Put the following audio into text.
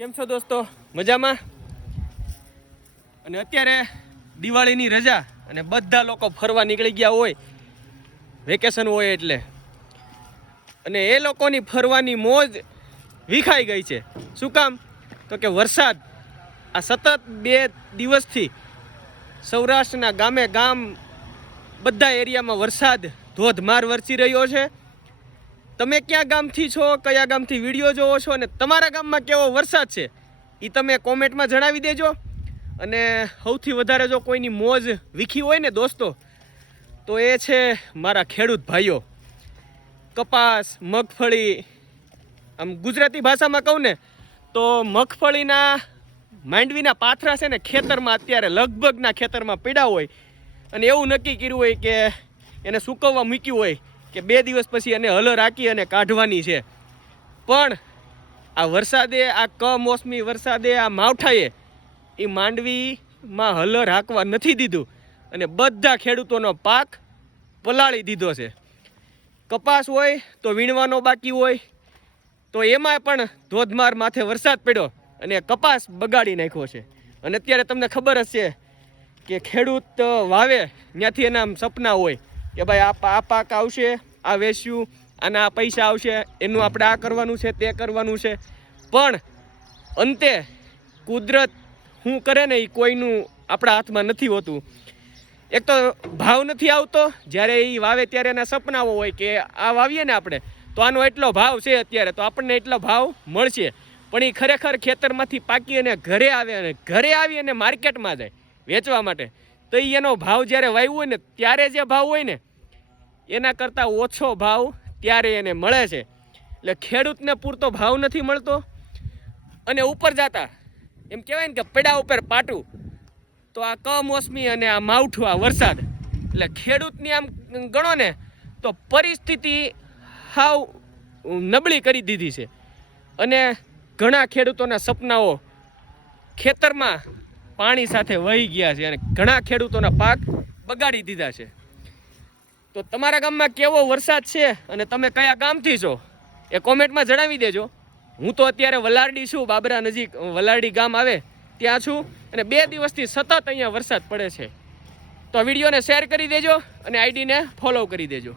કેમ છો દોસ્તો? મજામાં? અને અત્યારે દિવાળીની રજા અને બધા લોકો ફરવા નીકળી ગયા હોય, વેકેશન હોય એટલે, અને એ લોકોની ફરવાની મોજ વિખાઈ ગઈ છે. શું કામ? તો કે વરસાદ આ સતત 2 દિવસથી સૌરાષ્ટ્રના ગામે ગામ બધા એરિયામાં વરસાદ ધોધમાર વરસી રહ્યો છે. તમે ક્યાં ગામથી છો, કયા ગામથી વિડીયો જોવો છો અને તમારા ગામમાં કેવો વરસાદ છે એ તમે કોમેન્ટમાં જણાવી દેજો. અને સૌથી વધારે જો કોઈની મોજ વીખી હોય ને દોસ્તો, તો એ છે મારા ખેડૂત ભાઈઓ. કપાસ, મગફળી, આમ ગુજરાતી ભાષામાં કહું ને તો મગફળીના માંડવીના પાથરા છે ને ખેતરમાં અત્યારે લગભગના ખેતરમાં પડ્યા હોય, અને એવું નક્કી કર્યું હોય કે એને સૂકવવા મૂક્યું હોય કે 2 દિવસ પછી એને હલ રાખી અને કાઢવાની છે. પણ આ વરસાદે, આ કમોસમી વરસાદે, આ માવઠાએ એ માંડવીમાં હલ રાખવા નથી દીધું અને બધા ખેડૂતોનો પાક પલાળી દીધો છે. કપાસ હોય તો વીણવાનો બાકી હોય, તો એમાં પણ ધોધમાર માથે વરસાદ પડ્યો અને કપાસ બગાડી નાખ્યો છે. અને અત્યારે તમને ખબર જ છે કે ખેડૂત વાવે ત્યાંથી એના સપના હોય કે ભાઈ આ પાક આવશે, આ વેચ્યું, આના આ પૈસા આવશે, એનું આપણે આ કરવાનું છે, તે કરવાનું છે. પણ અંતે કુદરત શું કરે ને એ કોઈનું આપણા હાથમાં નથી હોતું. એક તો ભાવ નથી આવતો, જ્યારે એ વાવે ત્યારે એના સપનાઓ હોય કે આ વાવીએ ને આપણે તો આનો એટલો ભાવ છે અત્યારે, તો આપણને એટલો ભાવ મળશે. પણ એ ખરેખર ખેતરમાંથી પાકી અને ઘરે આવે અને ઘરે આવી અને માર્કેટમાં જાય વેચવા માટે, તો એનો ભાવ જ્યારે વાવ્યું હોય ને ત્યારે જે ભાવ હોય ને એના કરતાં ઓછો ભાવ ત્યારે એને મળે છે. એટલે ખેડૂતને પૂરતો ભાવ નથી મળતો. અને ઉપર જતા એમ કહેવાય ને કે પડા ઉપર પાટું, તો આ કમોસમી અને આ માવઠું, આ વરસાદ, એટલે ખેડૂતની આમ ગણો ને તો પરિસ્થિતિ હાવ નબળી કરી દીધી છે. અને ઘણા ખેડૂતોના સપનાઓ ખેતરમાં પાણી સાથે વહી ગયા છે અને ઘણા ખેડૂતોના પાક બગાડી દીધા છે. તો તમારા ગામમાં કેવો વરસાદ છે અને તમે કયા ગામથી છો એ કોમેન્ટમાં જણાવી દેજો. હું તો અત્યારે વલારડી છું, બાબરા નજીક વલારડી ગામ આવે ત્યાં છું, અને 2 દિવસથી સતત અહીંયા વરસાદ પડે છે. તો વિડીયોને શેર કરી દેજો અને આઈડીને ફોલો કરી દેજો.